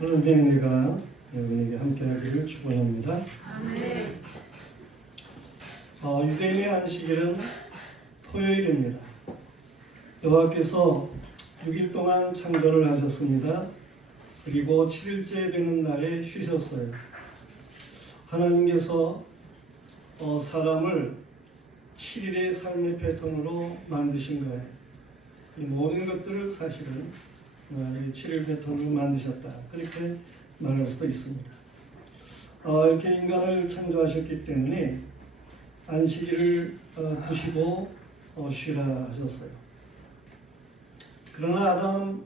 오늘 내가 여러분에게 함께하기를 축원합니다. 아멘. 유대인의 안식일은 토요일입니다. 여호와께서 6일 동안 창조를 하셨습니다. 그리고 7일째 되는 날에 쉬셨어요. 하나님께서 사람을 7일의 삶의 패턴으로 만드신 거예요. 이 모든 것들을 사실은 7일 패턴으로 만드셨다, 그렇게 말할 수도 있습니다. 이렇게 인간을 창조하셨기 때문에 안식일을 두시고 쉬라 하셨어요. 그러나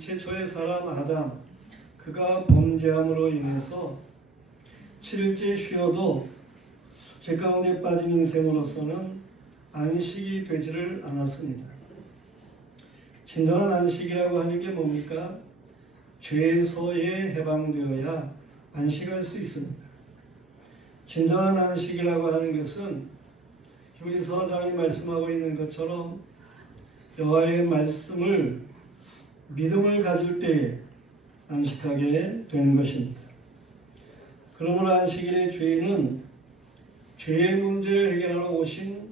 최초의 사람 아담, 그가 범죄함으로 인해서 7일째 쉬어도 죄 가운데 빠진 인생으로서는 안식이 되지를 않았습니다. 진정한 안식이라고 하는 게 뭡니까? 죄에서에 해방되어야 안식할 수 있습니다. 진정한 안식이라고 하는 것은 히브리서장이 말씀하고 있는 것처럼 여호와의 말씀을 믿음을 가질 때에 안식하게 되는 것입니다. 그러므로 안식일의 주인은 죄의 문제를 해결하러 오신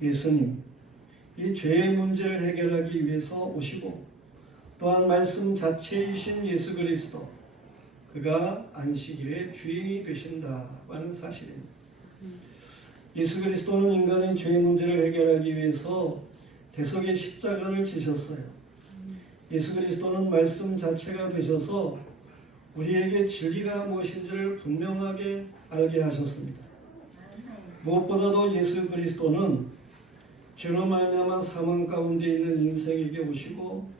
예수님, 이 죄의 문제를 해결하기 위해서 오시고, 또한 말씀 자체이신 예수 그리스도, 그가 안식일의 주인이 되신다고 하는 사실입니다. 예수 그리스도는 인간의 죄의 문제를 해결하기 위해서 대속의 십자가를 지셨어요. 예수 그리스도는 말씀 자체가 되셔서 우리에게 진리가 무엇인지를 분명하게 알게 하셨습니다. 무엇보다도 예수 그리스도는 죄로 말미암아 사망 가운데 있는 인생에게 오시고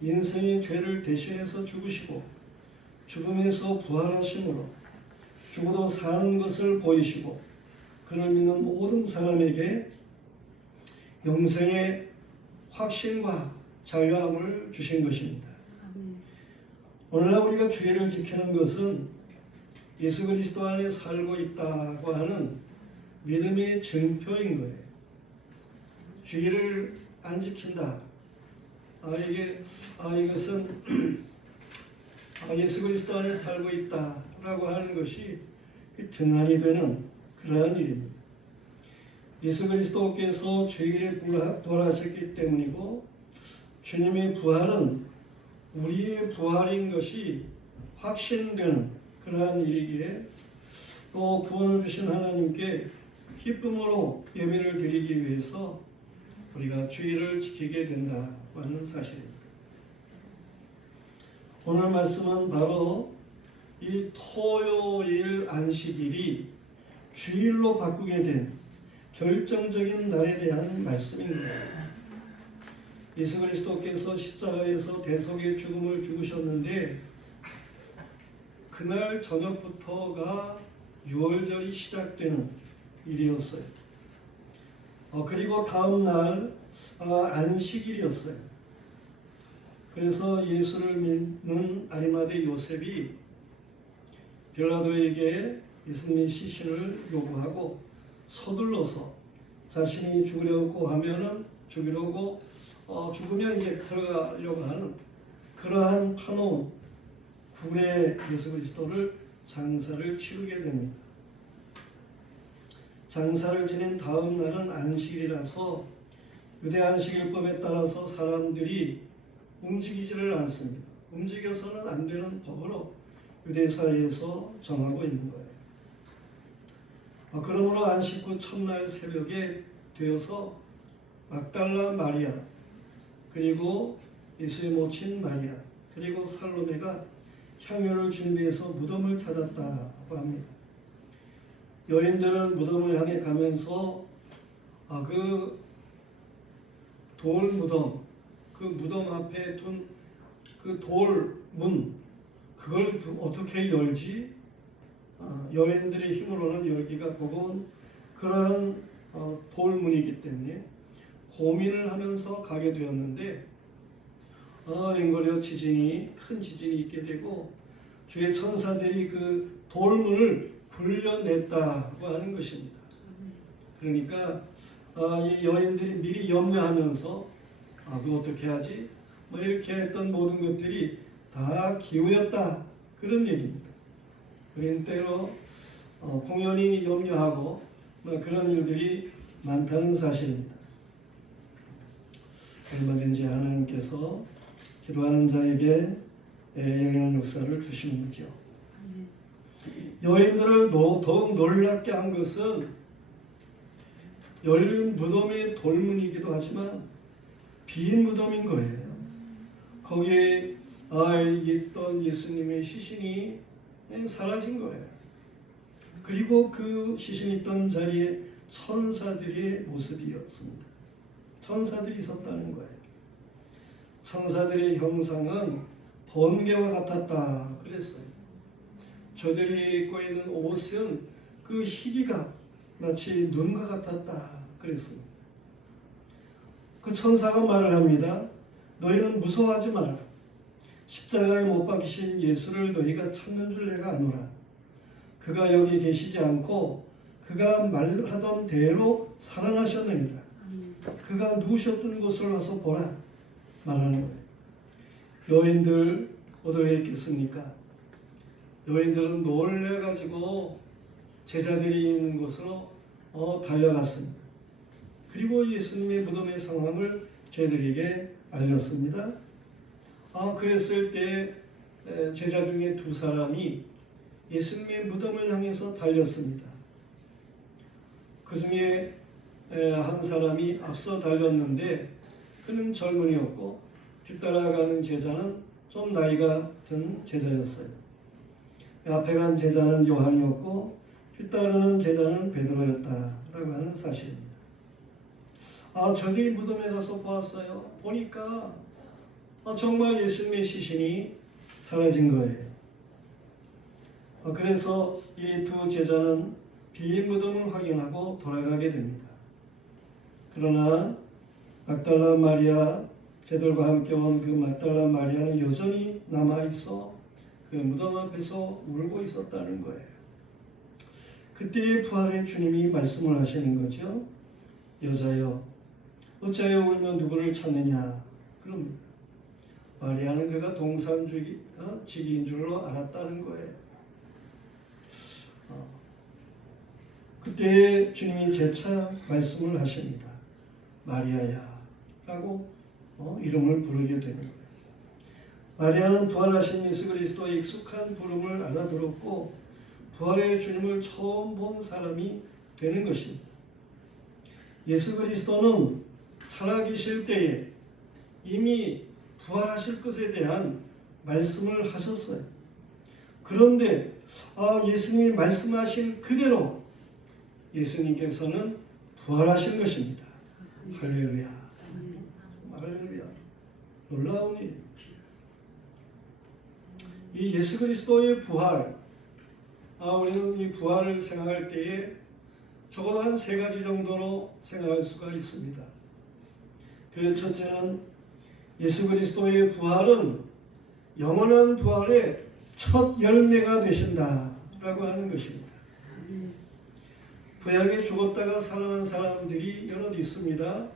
인생의 죄를 대신해서 죽으시고 죽음에서 부활하심으로 죽어도 사는 것을 보이시고 그를 믿는 모든 사람에게 영생의 확신과 자유함을 주신 것입니다. 오늘날 우리가 주의를 지키는 것은 예수 그리스도 안에 살고 있다고 하는 믿음의 증표인 거예요. 주의를 안 지킨다, 이것은 예수 그리스도 안에 살고 있다라고 하는 것이 등한이 되는 그러한 일입니다. 예수 그리스도께서 죄일에 부활하셨기 때문이고, 주님의 부활은 우리의 부활인 것이 확신되는 그러한 일이기에, 또 구원을 주신 하나님께 기쁨으로 예배를 드리기 위해서 우리가 주의를 지키게 된다고 하는 사실입니다. 오늘 말씀은 바로 이 토요일 안식일이 주일로 바꾸게 된 결정적인 날에 대한 말씀입니다. 예수 그리스도께서 십자가에서 대속의 죽음을 죽으셨는데 그날 저녁부터가 유월절이 시작되는 일이었어요. 그리고 다음 날 안식일이었어요. 그래서 예수를 믿는 아리마대 요셉이 빌라도에게 예수님의 시신을 요구하고 서둘러서 자신이 죽으려고 하면은 죽이려고 죽으면 이제 들어가려고 하는 그러한 파놓은 굴에 예수 그리스도를 장사를 치르게 됩니다. 장사를 지낸 다음 날은 안식일이라서 유대 안식일법에 따라서 사람들이 움직이지를 않습니다. 움직여서는 안 되는 법으로 유대 사회에서 정하고 있는 거예요. 그러므로 안식 후 첫날 새벽에 되어서 막달라 마리아, 그리고 예수의 모친 마리아, 그리고 살로메가 향유를 준비해서 무덤을 찾았다고 합니다. 여인들은 무덤을 향해 가면서 그 돌 무덤, 그 무덤 앞에 둔 그 돌문, 그걸 어떻게 열지? 여인들의 힘으로는 열기가 버거운 그러한 돌문이기 때문에 고민을 하면서 가게 되었는데, 앵거려 큰 지진이 있게 되고 주의 천사들이 그 돌문을 굴려냈다고 하는 것입니다. 그러니까 이 여인들이 미리 염려하면서 그거 어떻게 하지? 이렇게 했던 모든 것들이 다 기우였다. 그런 얘기입니다. 우리는 때로 공연히 염려하고 그런 일들이 많다는 사실입니다. 얼마든지 하나님께서 기도하는 자에게 열리는 역사를 주시는 거죠. 여인들을 더욱 놀랍게 한 것은 열린 무덤의 돌문이기도 하지만 빈 무덤인 거예요. 거기에 있던 예수님의 시신이 사라진 거예요. 그리고 그 시신 있던 자리에 천사들의 모습이었습니다. 천사들이 있었다는 거예요. 천사들의 형상은 번개와 같았다 그랬어요. 저들이 입고 있는 옷은 그 희기가 마치 눈과 같았다 그랬습니다. 그 천사가 말을 합니다. 너희는 무서워하지 마라. 십자가에 못 박히신 예수를 너희가 찾는 줄 내가 아노라. 그가 여기 계시지 않고 그가 말하던 대로 살아나셨느니라. 그가 누우셨던 곳을 와서 보라 말하는 거예요. 여인들 어디에 있겠습니까? 여인들은 놀래가지고 제자들이 있는 곳으로 달려갔습니다. 그리고 예수님의 무덤의 상황을 저희들에게 알렸습니다. 그랬을 때 제자 중에 두 사람이 예수님의 무덤을 향해서 달렸습니다. 그 중에 한 사람이 앞서 달렸는데 그는 젊은이였고 뒤따라가는 제자는 좀 나이가 든 제자였어요. 앞에 간 제자는 요한이었고 뒤따르는 제자는 베드로였다라고 하는 사실입니다. 저들이 무덤에 가서 보았어요. 보니까 정말 예수님의 시신이 사라진 거예요. 그래서 이 두 제자는 빈 무덤을 확인하고 돌아가게 됩니다. 그러나 막달라 마리아, 제들과 함께 온 그 막달라 마리아는 여전히 남아있어 그 무덤 앞에서 울고 있었다는 거예요. 그때 부활의 주님이 말씀을 하시는 거죠. 여자여, 어찌하여 울며 누구를 찾느냐? 그럽니다. 마리아는 그가 동산지기인 줄로 알았다는 거예요. 그때 주님이 재차 말씀을 하십니다. 마리아야 라고 이름을 부르게 되는 거예요. 마리아는 부활하신 예수 그리스도의 익숙한 부름을 알아들었고 부활의 주님을 처음 본 사람이 되는 것입니다. 예수 그리스도는 살아계실 때에 이미 부활하실 것에 대한 말씀을 하셨어요. 그런데 예수님이 말씀하신 그대로 예수님께서는 부활하신 것입니다. 할렐루야. 할렐루야. 놀라운 일. 이 예수 그리스도의 부활, 우리는 이 부활을 생각할 때에 적어도 한 세 가지 정도로 생각할 수가 있습니다. 그 첫째는 예수 그리스도의 부활은 영원한 부활의 첫 열매가 되신다라고 하는 것입니다. 구약에 죽었다가 살아난 사람들이 여럿 있습니다.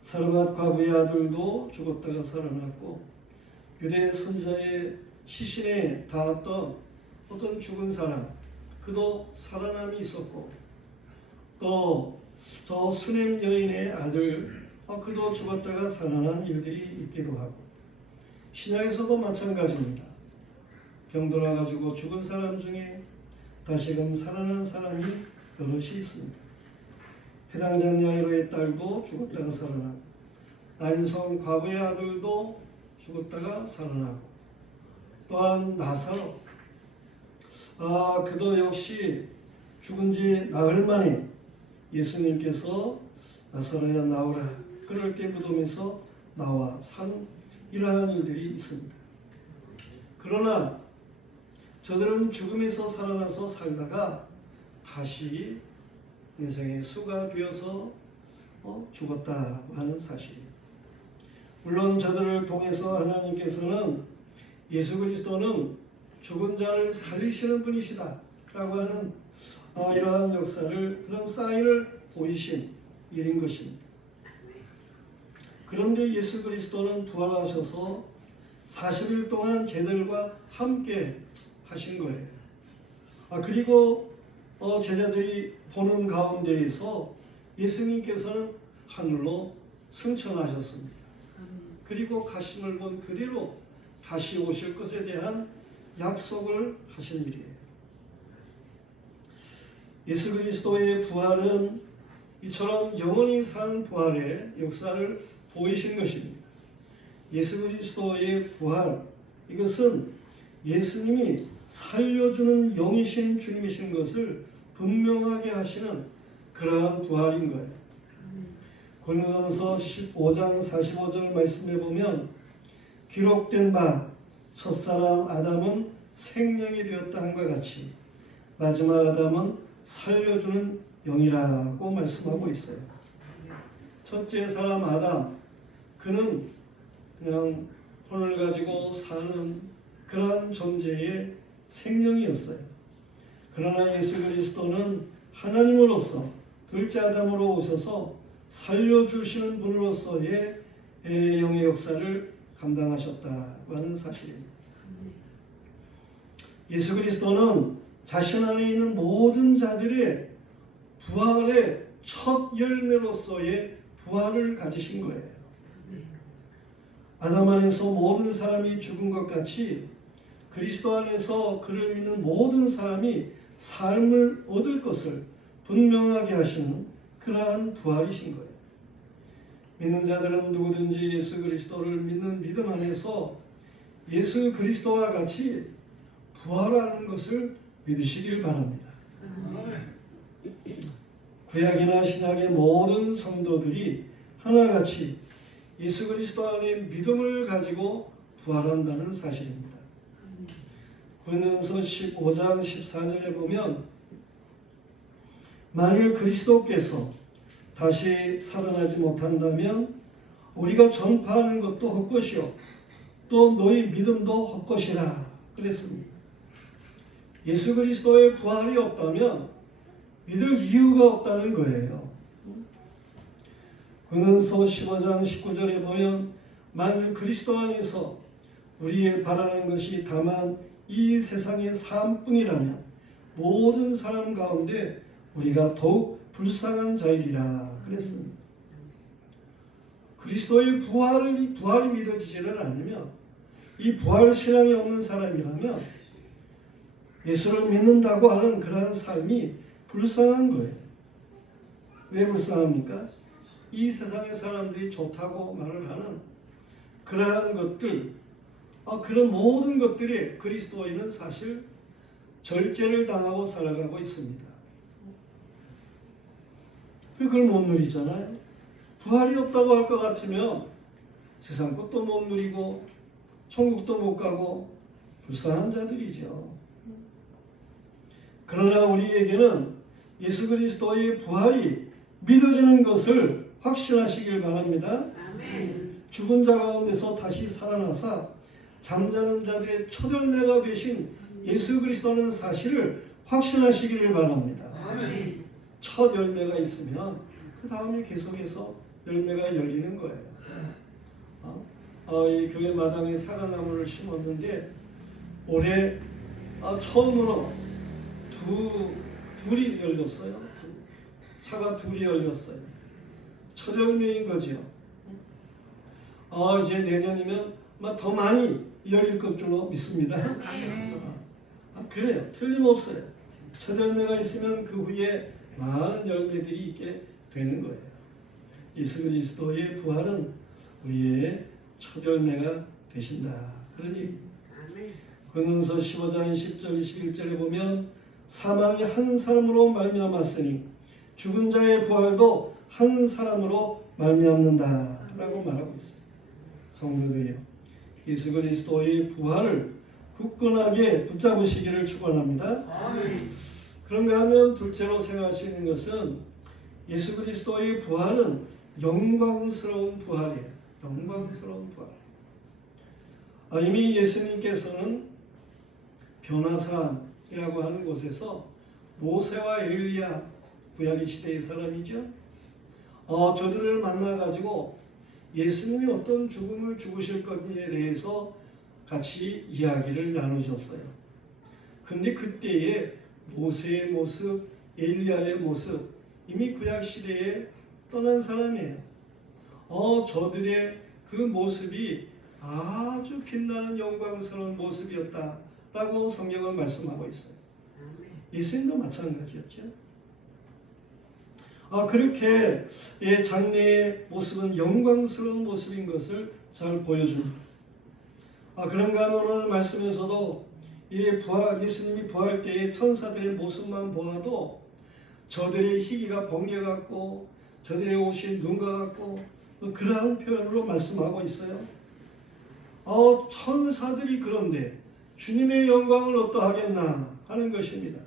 사르밧 과부의 아들도 죽었다가 살아났고 유대 선지자의 시신에 닿았던 어떤 죽은 사람, 그도 살아남이 있었고 또 저 수넴 여인의 아들, 그도 죽었다가 살아난 일들이 있기도 하고 신약에서도 마찬가지입니다. 병들어가지고 죽은 사람 중에 다시금 살아난 사람이 여럿이 있습니다. 회당장 야이로의 딸도 죽었다가 살아나고 나인성 과부의 아들도 죽었다가 살아나고 또한 나사로 그도 역시 죽은 지 나흘 만에 예수님께서 나사로야 나오라 그럴 때 무덤에서 나와 산 이러한 일들이 있습니다. 그러나 저들은 죽음에서 살아나서 살다가 다시 인생의 수가 되어서 죽었다 하는 사실입니다. 물론 저들을 통해서 하나님께서는 예수 그리스도는 죽은 자를 살리시는 분이시다 라고 하는 이러한 역사를, 그런 사인을 보이신 일인 것입니다. 그런데 예수 그리스도는 부활하셔서 40일 동안 제자들과 함께 하신 거예요. 그리고 제자들이 보는 가운데에서 예수님께서는 하늘로 승천하셨습니다. 그리고 가심을 본 그대로 다시 오실 것에 대한 약속을 하신 일이에요. 예수 그리스도의 부활은 이처럼 영원히 사는 부활의 역사를 보이신 것입니다. 예수 그리스도의 부활, 이것은 예수님이 살려주는 영이신 주님이신 것을 분명하게 하시는 그러한 부활인 거예요. 고린도전서 15장 45절 말씀에 보면 기록된 바 첫사람 아담은 생명이 되었다 함과 같이 마지막 아담은 살려주는 영이라고 말씀하고 있어요. 첫째 사람 아담, 그는 그냥 혼을 가지고 사는 그러한 존재의 생명이었어요. 그러나 예수 그리스도는 하나님으로서 둘째 아담으로 오셔서 살려주시는 분으로서의 영의 역사를 감당하셨다고 하는 사실입니다. 예수 그리스도는 자신 안에 있는 모든 자들의 부활의 첫 열매로서의 부활을 가지신 거예요. 아담 안에서 모든 사람이 죽은 것 같이 그리스도 안에서 그를 믿는 모든 사람이 삶을 얻을 것을 분명하게 하시는 그러한 부활이신 거예요. 믿는 자들은 누구든지 예수 그리스도를 믿는 믿음 안에서 예수 그리스도와 같이 부활하는 것을 믿으시길 바랍니다. 구약이나 신약의 모든 성도들이 하나같이 예수 그리스도 안에 믿음을 가지고 부활한다는 사실입니다. 고린도전서 15장 14절에 보면 만일 그리스도께서 다시 살아나지 못한다면 우리가 전파하는 것도 헛것이요 또 너희 믿음도 헛것이라 그랬습니다. 예수 그리스도의 부활이 없다면 믿을 이유가 없다는 거예요. 고린도전서 15장 19절에 보면 만일 그리스도 안에서 우리의 바라는 것이 다만 이 세상의 삶뿐이라면 모든 사람 가운데 우리가 더욱 불쌍한 자이리라 그랬습니다. 그리스도의 부활이 믿어지지를 않으면 이 부활 신앙이 없는 사람이라면 예수를 믿는다고 하는 그러한 삶이 불쌍한 거예요. 왜 불쌍합니까? 이 세상의 사람들이 좋다고 말을 하는 그러한 것들, 그런 모든 것들이 그리스도인은 사실 절제를 당하고 살아가고 있습니다. 그걸 못 누리잖아요. 부활이 없다고 할 것 같으면 세상 것도 못 누리고 천국도 못 가고 불쌍한 자들이죠. 그러나 우리에게는 예수 그리스도의 부활이 믿어지는 것을 확신하시길 바랍니다. 아멘. 죽은 자 가운데서 다시 살아나사 잠자는 자들의 첫 열매가 되신 예수 그리스도는 사실을 확신하시기를 바랍니다. 아멘. 첫 열매가 있으면 그 다음에 계속해서 열매가 열리는 거예요. 이 교회 마당에 사과나무를 심었는데 올해 처음으로 둘이 열렸어요. 사과 둘이 열렸어요. 첫 열매인 거죠. 이제 내년이면 더 많이 열릴 것으로 믿습니다. 그래요. 틀림없어요. 첫 열매가 있으면 그 후에 많은 열매들이 있게 되는 거예요. 예수 그리스도의 부활은 우리의 첫 열매가 되신다. 그런 얘기입니다. 고린도전서 15장 10절 21절에 보면 사망이 한 사람으로 말미암았으니 죽은 자의 부활도 한 사람으로 말미암는다 라고 말하고 있어요. 성도들이요, 예수 그리스도의 부활을 굳건하게 붙잡으시기를 축원합니다. 그런가 하면 둘째로 생각할 수 있는 것은 예수 그리스도의 부활은 영광스러운 부활이에요. 영광스러운 부활. 이미 예수님께서는 변화산이라고 하는 곳에서 모세와 엘리야, 구약의 시대의 사람이죠. 저들을 만나가지고 예수님이 어떤 죽음을 죽으실 것에 대해서 같이 이야기를 나누셨어요. 근데 그때의 모세의 모습, 엘리야의 모습, 이미 구약시대에 떠난 사람이에요. 저들의 그 모습이 아주 빛나는 영광스러운 모습이었다라고 성경은 말씀하고 있어요. 예수님도 마찬가지였죠. 그렇게 장래의 모습은 영광스러운 모습인 것을 잘 보여줍니다. 그런가 하면 오늘 말씀에서도 예수님이 부활 때의 천사들의 모습만 보아도 저들의 희기가 번개 같고 저들의 옷이 눈과 같고 그러한 표현으로 말씀하고 있어요. 천사들이 그런데 주님의 영광을 어떠하겠나 하는 것입니다.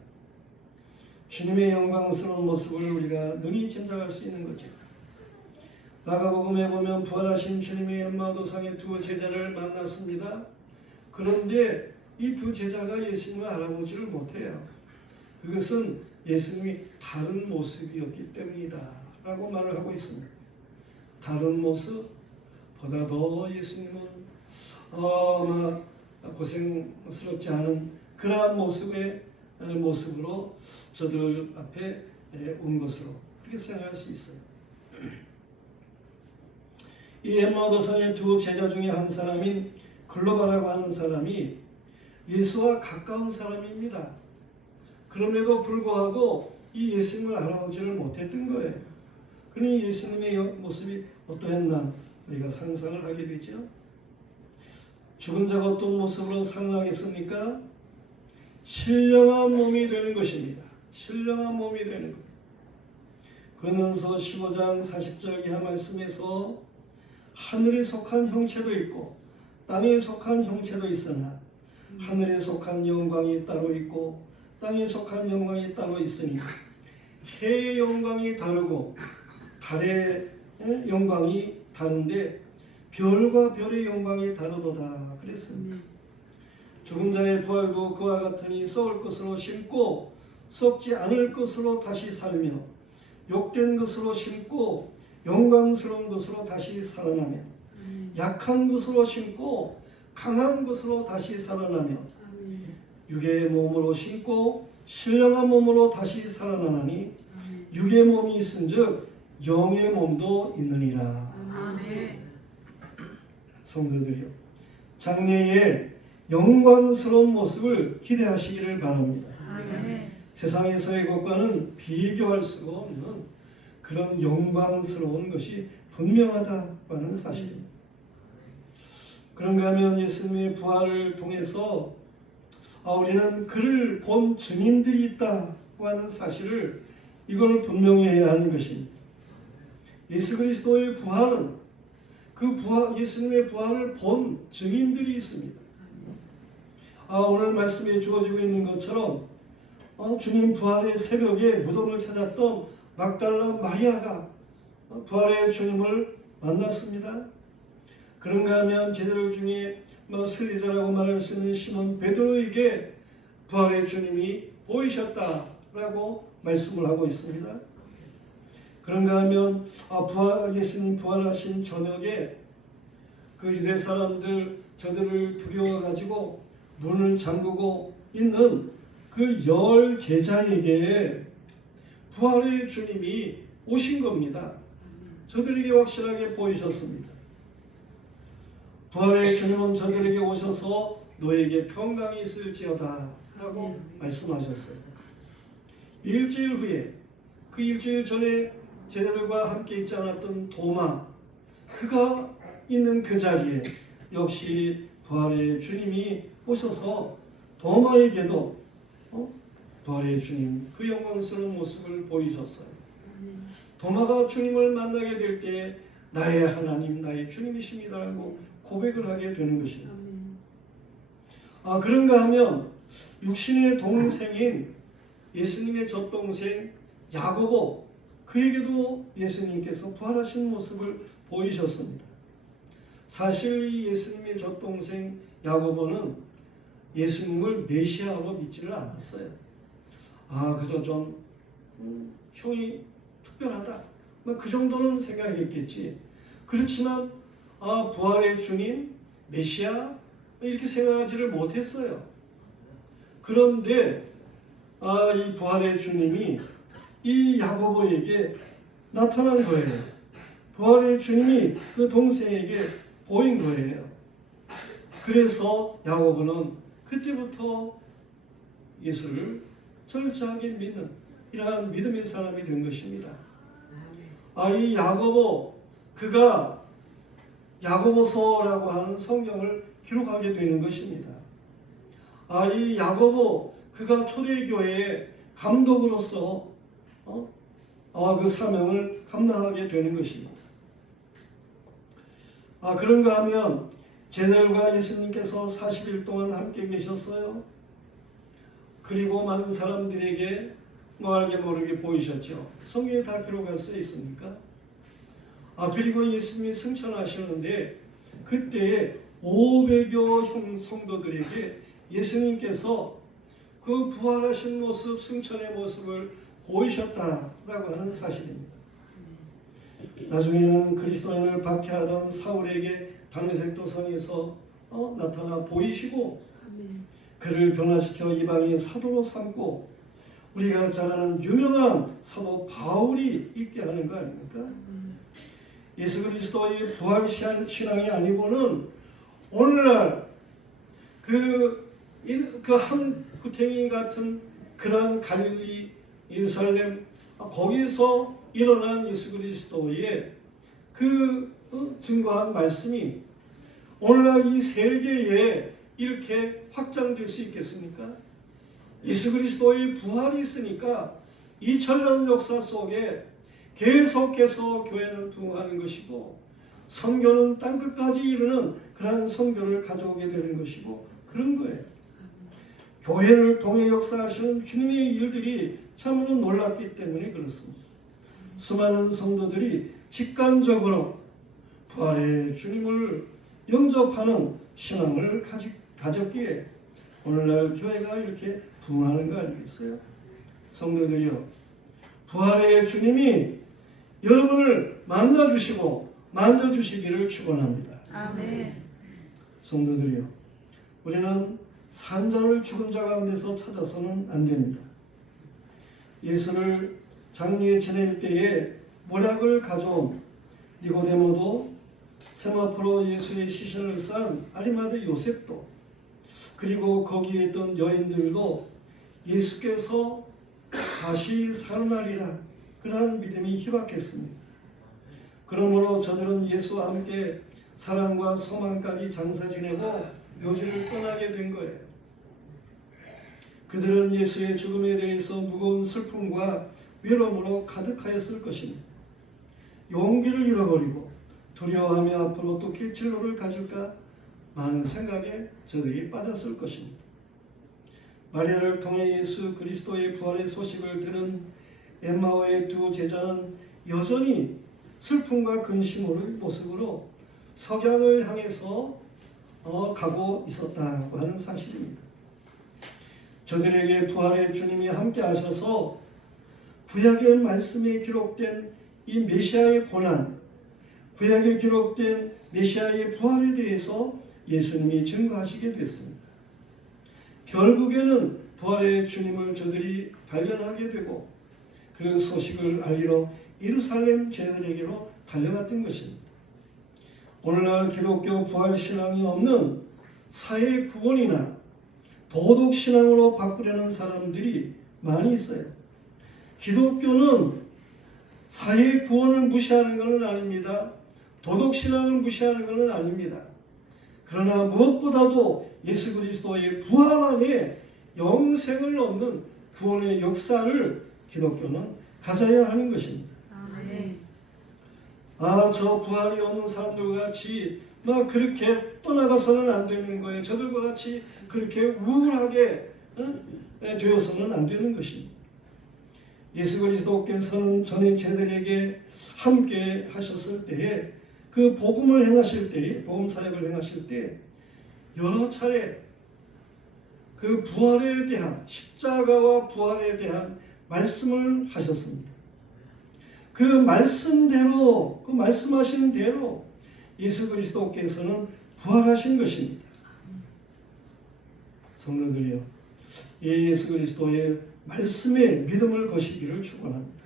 주님의 영광스러운 모습을 우리가 능히 짐작할 수 있는 거죠. 마가복음에 보면 부활하신 주님의 엠마오도상의 두 제자를 만났습니다. 그런데 이 두 제자가 예수님을 알아보지를 못해요. 그것은 예수님이 다른 모습이었기 때문이다 라고 말을 하고 있습니다. 다른 모습보다 더 예수님은 고생스럽지 않은 그러한 모습으로 저들 앞에 온 것으로 그렇게 생각할 수 있어요. 이 엠마오도상의 두 제자 중에 한 사람인 글로바라고 하는 사람이 예수와 가까운 사람입니다. 그럼에도 불구하고 이 예수님을 알아보지를 못했던 거예요. 그러니 예수님의 모습이 어떠했나 우리가 상상을 하게 되죠. 죽은 자가 어떤 모습으로 살아나겠습니까? 신령한 몸이 되는 것입니다. 신령한 몸이 되는 것. 근원서 15장 40절 이하 말씀에서 하늘에 속한 형체도 있고 땅에 속한 형체도 있으나 하늘에 속한 영광이 따로 있고 땅에 속한 영광이 따로 있으니 해의 영광이 다르고 달의 영광이 다른데 별과 별의 영광이 다르도다 그랬습니다. 죽은 자의 부활도 그와 같으니 썩을 것으로 심고 썩지 않을 것으로 다시 살며 욕된 것으로 심고 영광스러운 것으로 다시 살아나며 약한 것으로 심고 강한 것으로 다시 살아나며 육의 몸으로 심고 신령한 몸으로 다시 살아나니 육의 몸이 있은즉 영의 몸도 있느니라. 성도들이요, 장래의 영광스러운 모습을 기대하시기를 바랍니다. 세상에서의 것과는 비교할 수가 없는 그런 영광스러운 것이 분명하다고 하는 사실입니다. 그런가 하면 예수님의 부활을 통해서 우리는 그를 본 증인들이 있다고 하는 사실을 이걸 분명히 해야 하는 것입니다. 예수 그리스도의 부활은 예수님의 부활을 본 증인들이 있습니다. 오늘 말씀에 주어지고 있는 것처럼 주님 부활의 새벽에 무덤을 찾았던 막달라 마리아가 부활의 주님을 만났습니다. 그런가 하면 제자들 중에 순례자라고 말할 수 있는 시몬 베드로에게 부활의 주님이 보이셨다라고 말씀을 하고 있습니다. 그런가 하면 예수님 부활하신 저녁에 그 유대 사람들 저들을 두려워가지고 문을 잠그고 있는 그 10 제자에게 부활의 주님이 오신 겁니다. 저들에게 확실하게 보이셨습니다. 부활의 주님은 저들에게 오셔서 너에게 평강이 있을지어다 라고 말씀하셨어요. 일주일 후에 그 일주일 전에 제자들과 함께 있지 않았던 도마, 그가 있는 그 자리에 역시 부활의 주님이 오셔서 도마에게도 부활의 주님 그 영광스러운 모습을 보이셨어요. 도마가 주님을 만나게 될 때 나의 하나님 나의 주님이십니다라고 고백을 하게 되는 것입니다. 그런가 하면 육신의 동생인 예수님의 젖동생 야고보, 그에게도 예수님께서 부활하신 모습을 보이셨습니다. 사실 이 예수님의 젖동생 야고보는 예수님을 메시아로 믿지를 않았어요. 그저 좀 형이 특별하다, 그 정도는 생각했겠지. 그렇지만 부활의 주님 메시아 이렇게 생각하지를 못했어요. 그런데 이 부활의 주님이 이 야고보에게 나타난 거예요. 부활의 주님이 그 동생에게 보인 거예요. 그래서 야고보는 그때부터 예수를 철저하게 믿는 이러한 믿음의 사람이 된 것입니다. 이 야고보, 그가 야고보서라고 하는 성경을 기록하게 되는 것입니다. 이 야고보, 그가 초대교회의 감독으로서 그 사명을 감당하게 되는 것입니다. 그런가 하면 제자들과 예수님께서 40일 동안 함께 계셨어요. 그리고 많은 사람들에게 알게 모르게 보이셨죠. 성경에 다 기록할 수 있습니까? 그리고 예수님이 승천하시는데 그때 500여 성도들에게 예수님께서 그 부활하신 모습, 승천의 모습을 보이셨다라고 하는 사실입니다. 나중에는 그리스도인을 박해하던 사울에게 다메섹 도성에서 나타나 보이시고 그를 변화시켜 이방의 사도로 삼고 우리가 잘 아는 유명한 사도 바울이 있게 하는 거 아닙니까? 예수 그리스도의 부활 신앙이 아니고는 오늘날 그 한 구탱이 같은 그러한 갈릴리, 예루살렘 거기서 일어난 예수 그리스도의 그 증거한 말씀이 오늘날 이 세계에 이렇게 확장될 수 있겠습니까? 예수 그리스도의 부활이 있으니까 2000년 역사 속에 계속해서 교회는 부흥하는 것이고 선교는 땅끝까지 이르는 그러한 선교를 가져오게 되는 것이고 그런 거예요. 교회를 통해 역사하시는 주님의 일들이 참으로 놀랍기 때문에 그렇습니다. 수많은 성도들이 직관적으로 부활의 주님을 영접하는 신앙을 가졌기에 오늘날 교회가 이렇게 부흥하는 거 아니겠어요? 성도들이요, 부활의 주님이 여러분을 만나주시고 만져주시기를 축원합니다. 아멘. 성도들이요, 우리는 산자를 죽은 자 가운데서 찾아서는 안 됩니다. 예수를 장례에 지낼 때에 모략을 가져온 니고데모도, 세마포로 예수의 시신을 싼 아리마대 요셉도, 그리고 거기에 있던 여인들도 예수께서 다시 살아나리라 그러한 믿음이 희박했습니다. 그러므로 저들은 예수와 함께 사랑과 소망까지 장사 지내고 묘지를 떠나게 된 거예요. 그들은 예수의 죽음에 대해서 무거운 슬픔과 외로움으로 가득하였을 것입니다. 용기를 잃어버리고 두려워하며 앞으로 어떻게 진로를 가질까 많은 생각에 저들이 빠졌을 것입니다. 마리아를 통해 예수 그리스도의 부활의 소식을 들은 엠마오의 두 제자는 여전히 슬픔과 근심의 모습으로 석양을 향해서 가고 있었다고 하는 사실입니다. 저들에게 부활의 주님이 함께 하셔서 구약의 말씀에 기록된 이 메시아의 고난, 구약에 기록된 메시아의 부활에 대해서 예수님이 증거하시게 됐습니다. 결국에는 부활의 주님을 저들이 발견하게 되고 그 소식을 알리러 예루살렘 제자들에게로 달려갔던 것입니다. 오늘날 기독교 부활신앙이 없는 사회 구원이나 도덕신앙으로 바꾸려는 사람들이 많이 있어요. 기독교는 사회 구원을 무시하는 것은 아닙니다. 도덕신앙을 무시하는 것은 아닙니다. 그러나 무엇보다도 예수 그리스도의 부활 안에 영생을 얻는 구원의 역사를 기독교는 가져야 하는 것입니다. 아멘. 저 부활이 없는 사람들과 같이 막 그렇게 떠나가서는 안 되는 거예요. 저들과 같이 그렇게 우울하게 되어서는 안 되는 것입니다. 예수 그리스도께서는 전에 제자들에게 함께 하셨을 때에 그 복음을 행하실 때, 복음 사역을 행하실 때 여러 차례 그 부활에 대한, 십자가와 부활에 대한 말씀을 하셨습니다. 그 말씀대로, 그 말씀하시는 대로 예수 그리스도께서는 부활하신 것입니다. 성도들이여, 이 예수 그리스도의 말씀에 믿음을 거시기를 축원합니다.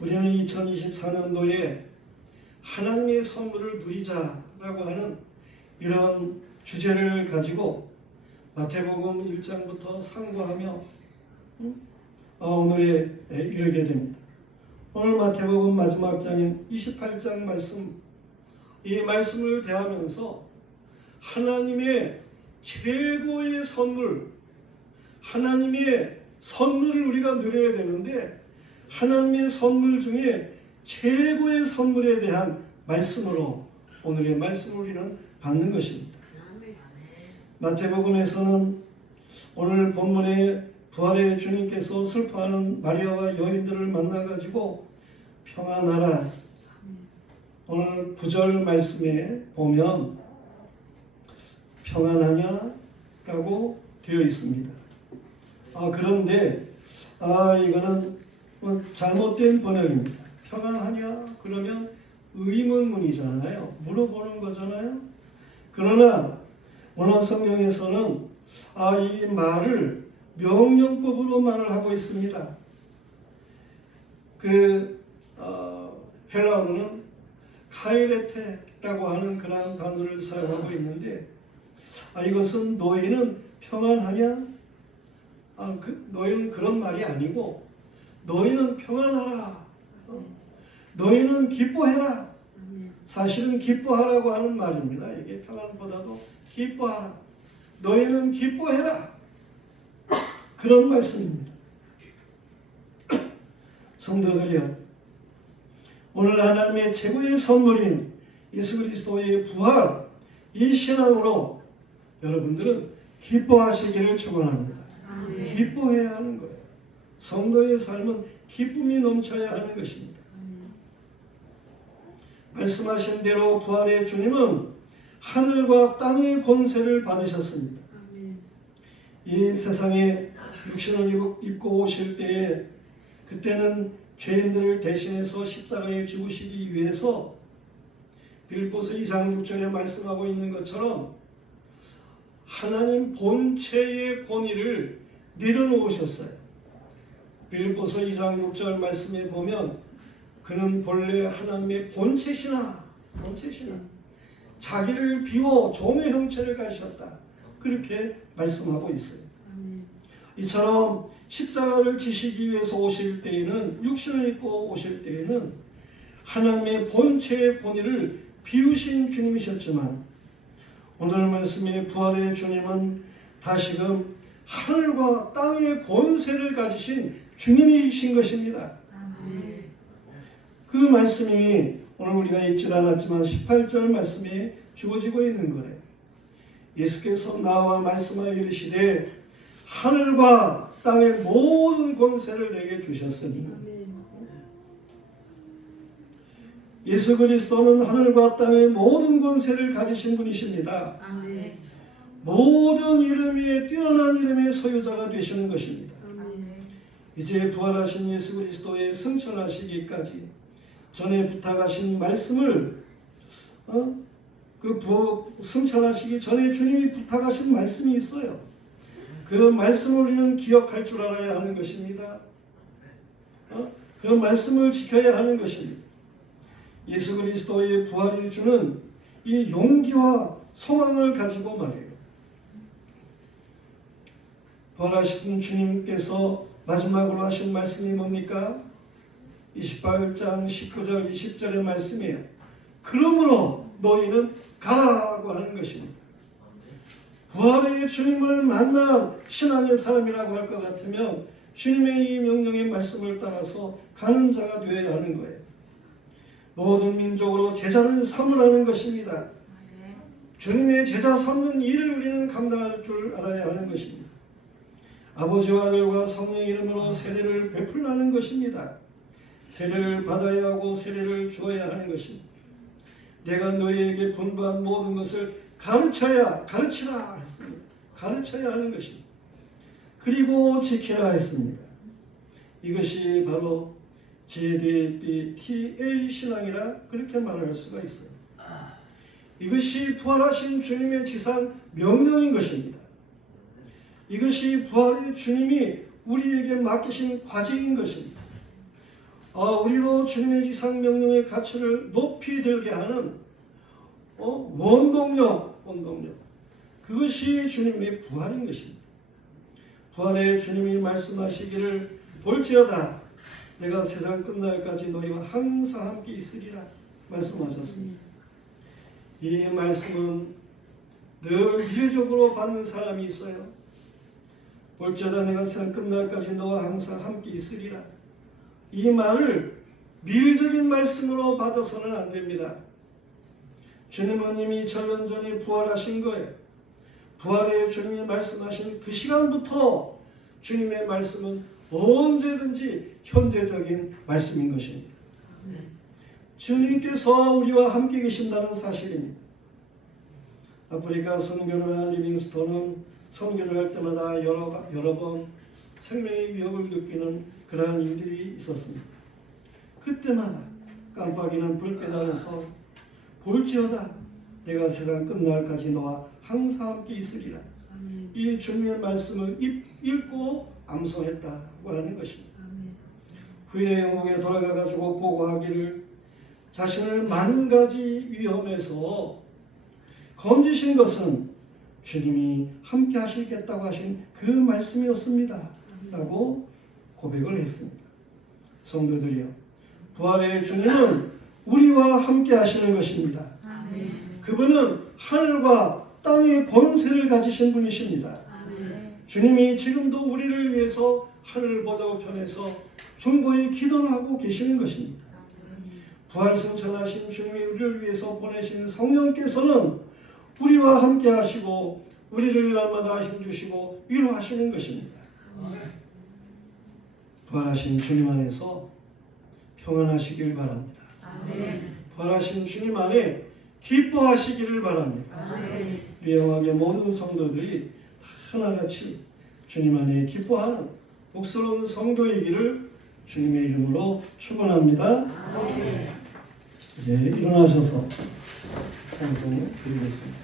우리는 2024년도에 하나님의 선물을 누리자라고 하는 이런 주제를 가지고 마태복음 1장부터 상고하며 오늘에 이르게 됩니다. 오늘 마태복음 마지막 장인 28장 말씀, 이 말씀을 대하면서 하나님의 최고의 선물, 하나님의 선물을 우리가 누려야 되는데 하나님의 선물 중에 최고의 선물에 대한 말씀으로 오늘의 말씀을 우리는 받는 것입니다. 마태복음에서는 오늘 본문에 부활의 주님께서 슬퍼하는 마리아와 여인들을 만나가지고 평안하라. 오늘 9절 말씀에 보면 평안하냐? 라고 되어 있습니다. 그런데 이거는 잘못된 번역입니다. 평안하냐? 그러면 의문문이잖아요. 물어보는 거잖아요. 그러나 원어 성경에서는 이 말을 명령법으로 말을 하고 있습니다. 헬라어로는 카이레테라고 하는 그런 단어를 사용하고 있는데 이것은 너희는 평안하냐? 너희는 그런 말이 아니고 너희는 평안하라. 너희는 기뻐해라. 사실은 기뻐하라고 하는 말입니다. 이게 평안보다도 기뻐하라. 너희는 기뻐해라. 그런 말씀입니다. 성도들이여, 오늘 하나님의 최고의 선물인 예수 그리스도의 부활, 이 신앙으로 여러분들은 기뻐하시기를 축원합니다. 기뻐해야 하는 거예요. 성도의 삶은 기쁨이 넘쳐야 하는 것입니다. 말씀하신 대로 부활의 주님은 하늘과 땅의 권세를 받으셨습니다. 이 세상에 육신을 입고 오실 때에 그때는 죄인들을 대신해서 십자가에 죽으시기 위해서 빌립보서 2장 6절에 말씀하고 있는 것처럼 하나님 본체의 권위를 내려놓으셨어요. 빌립보서 2장 6절 말씀에 보면 그는 본래 하나님의 본체시나 자기를 비워 종의 형체를 가지셨다. 그렇게 말씀하고 있어요. 이처럼 십자가를 지시기 위해서 오실 때에는, 육신을 입고 오실 때에는 하나님의 본체의 권위를 비우신 주님이셨지만 오늘 말씀의 부활의 주님은 다시금 하늘과 땅의 권세를 가지신 주님이신 것입니다. 그 말씀이 오늘 우리가 읽지 않았지만 18절 말씀에 주어지고 있는 거예요. 예수께서 나와 말씀하여 이르시되 하늘과 땅의 모든 권세를 내게 주셨으니, 예수 그리스도는 하늘과 땅의 모든 권세를 가지신 분이십니다. 모든 이름 위에 뛰어난 이름의 소유자가 되시는 것입니다. 이제 부활하신 예수 그리스도의 승천하시기까지 전에 부탁하신 말씀을 승천하시기 전에 주님이 부탁하신 말씀이 있어요. 그 말씀을 우리는 기억할 줄 알아야 하는 것입니다. 그 말씀을 지켜야 하는 것입니다. 예수 그리스도의 부활이 주는 이 용기와 소망을 가지고 말이에요. 부활하신 주님께서 마지막으로 하신 말씀이 뭡니까? 28장 19절 20절의 말씀이에요. 그러므로 너희는 가라고 하는 것입니다. 부활의 주님을 만난 신앙의 사람이라고 할 것 같으면 주님의 이 명령의 말씀을 따라서 가는 자가 되어야 하는 거예요. 모든 민족으로 제자를 삼으라는 것입니다. 주님의 제자 삼는 일을 우리는 감당할 줄 알아야 하는 것입니다. 아버지와 아들과 성령의 이름으로 세례를 베풀라는 것입니다. 세례를 받아야 하고 세례를 주어야 하는 것입니다. 내가 너희에게 분부한 모든 것을 가르치라 했습니다. 가르쳐야 하는 것입니다. 그리고 지키라 했습니다. 이것이 바로 JDBTA 신앙이라 그렇게 말할 수가 있어요. 이것이 부활하신 주님의 지상 명령인 것입니다. 이것이 부활의 주님이 우리에게 맡기신 과제인 것입니다. 우리로 주님의 지상 명령의 가치를 높이 들게 하는 원동력. 그것이 주님의 부활인 것입니다. 부활의 주님이 말씀하시기를 볼지어다 내가 세상 끝날까지 너희와 항상 함께 있으리라 말씀하셨습니다. 이 말씀은 늘 미래적으로 받는 사람이 있어요. 볼지어다 내가 세상 끝날까지 너와 항상 함께 있으리라. 이 말을 미래적인 말씀으로 받아서는 안 됩니다. 주님은 이미 전년 전에 부활하신 거예요. 부활의 주님이 말씀하신 그 시간부터 주님의 말씀은 언제든지 현재적인 말씀인 것입니다. 주님께서 우리와 함께 계신다는 사실입니다. 아프리카 선교를 한 리빙스톤은 선교를 할 때마다 여러 번 생명의 위협을 느끼는 그러한 일들이 있었습니다. 그때마다 깜빡이는 불빛 아래서 볼지어다 내가 세상 끝날까지 너와 항상 함께 있으리라. 이 주님의 말씀을 읽고 암송했다고 하는 것입니다. 후에 영국에 돌아가가지고 보고하기를 자신을 만 가지 위험에서 건지신 것은 주님이 함께 하시겠다고 하신 그 말씀이었습니다. 라고 고백을 했습니다. 성도들이여, 부활의 주님은 우리와 함께 하시는 것입니다. 그분은 하늘과 땅의 권세를 가지신 분이십니다. 주님이 지금도 우리를 위해서 하늘 보좌우편에서 중보의 기도를 하고 계시는 것입니다. 부활승천하신 주님이 우리를 위해서 보내신 성령께서는 우리와 함께 하시고 우리를 날마다 힘주시고 위로하시는 것입니다. 부활하신 주님 안에서 평안하시길 바랍니다. 부활하신 주님 안에 기뻐하시기를 바랍니다. 우리 영광의 모든 성도들이 하나같이 주님 안에 기뻐하는 복스러운 성도이기를 주님의 이름으로 축원합니다. 이제 일어나셔서 찬송을 드리겠습니다.